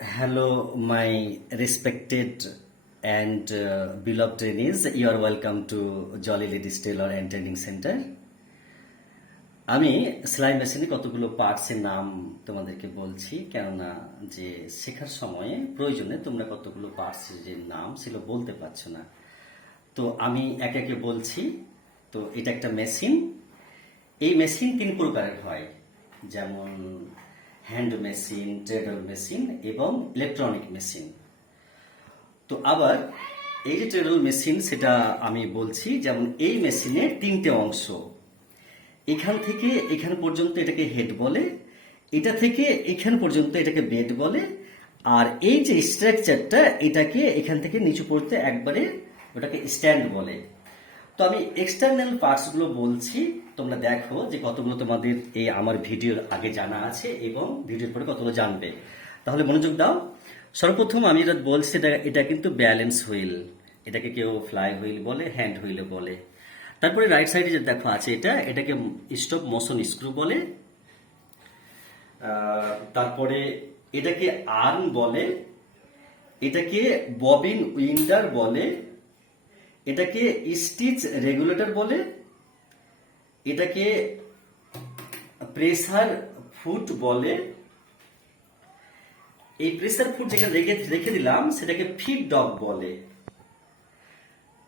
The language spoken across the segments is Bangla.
Hello, my respected and beloved trainees. You are welcome to Jolly Ladies Tailor and Training Center. আমি সেলাই মেশিনে কতগুলো পার্টসের নাম তোমাদেরকে বলছি, কেননা যে শেখার সময়ে প্রয়োজনে তোমরা কতগুলো পার্টসের যে নাম সেগুলো বলতে পারছো না। তো আমি একে একে বলছি। তো এটা একটা মেশিন। এই মেশিন তিন প্রকারের হয়, যেমন হ্যান্ড মেশিন, ট্রেডল মেশিন এবং ইলেকট্রনিক মেশিন। তো আবার এই যে ট্রেডল মেশিন সেটা আমি বলছি, যেমন এই মেশিনের তিনটে অংশ, এখান থেকে এখান পর্যন্ত এটাকে হেড বলে, এটা থেকে এখান পর্যন্ত এটাকে বেড বলে, আর এই যে স্ট্রাকচারটা এটাকে এখান থেকে নিচু পড়তে একবারে ওটাকে স্ট্যান্ড বলে। তো আমি এক্সটার্নাল পার্টসগুলো বলছি, তোমরা দেখো যে কতগুলো তোমাদের এই আমার ভিডিওর আগে জানা আছে এবং ভিডিওর পরে কতগুলো জানবে। তাহলে মনোযোগ দাও। সর্বপ্রথম আমি যেটা বলছি এটা কিন্তু ব্যালেন্স হুইল, এটাকে কেউ ফ্লাই হুইল বলে, হ্যান্ড হুইলও বলে। তারপরে রাইট সাইডে যে দেখো আছে এটাকে স্টপ মোশন স্ক্রু বলে। তারপরে এটাকে আর্ম বলে, এটাকে ববিন উইন্ডার বলে, এটাকে স্টিচ রেগুলেটর বলে, এটাকে প্রেসার ফুট বলে। এই প্রেসার ফুট যেখানে রেখে দিলাম সেটাকে ফিড ডগ বলে।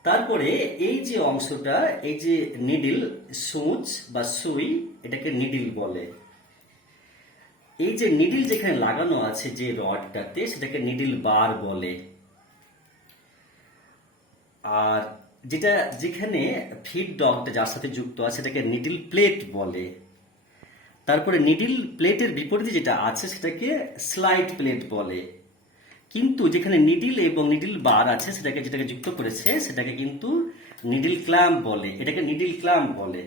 তারপরে এই যে অংশটা, এই যে নিডল, সূচ বা সুই, এটাকে নিডল বলে। এই যে নিডল যেখানে লাগানো আছে যে রডটাতে, সেটাকে নিডল বার বলে। আর যেখানে ফিড ডগটা যার সাথে যুক্ত আছে সেটাকে নিডল প্লেট বলে। তারপরে নিডল প্লেটের বিপরীতে যেটা আছে সেটাকে স্লাইড প্লেট বলে। কিন্তু যেখানে নিডল এবং নিডল বার আছে যেটাকে যুক্ত করেছে সেটাকে কিন্তু নিডল ক্ল্যাম্প বলে, এটাকে নিডল ক্ল্যাম্প বলে।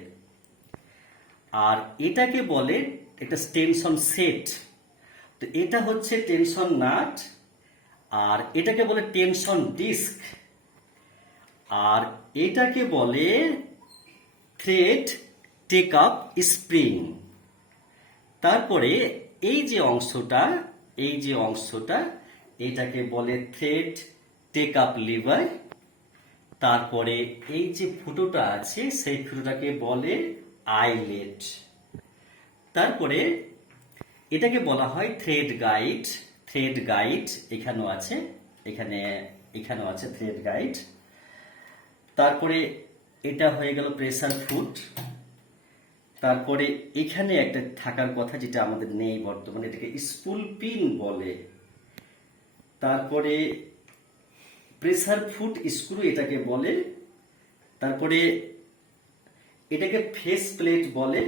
আর এটাকে বলে একটা টেনশন সেট। তো এটা হচ্ছে টেনশন নাট, আর এটাকে বলে টেনশন ডিস্ক, আর এটাকে বলে থ্রেড টেক আপ স্প্রিং। তারপরে এই যে অংশটা এটাকে বলে থ্রেড টেক আপ লিভার। তারপরে এই যে ফুটোটা আছে সেই ফুটোটাকে বলে আইলেট। তারপরে এটাকে বলা হয় থ্রেড গাইড। এখানেও আছে থ্রেড গাইড। তারপরে এটা হয়ে গেল প্রেসার ফুট। তারপরে এখানে একটা থাকার কথা যেটা আমাদের নেই বর্তমানে, এটাকে স্পুল পিন বলে। তারপরে প্রেসার ফুট স্ক্রু এটাকে বলে। তারপরে এটাকে ফেস প্লেট বলে।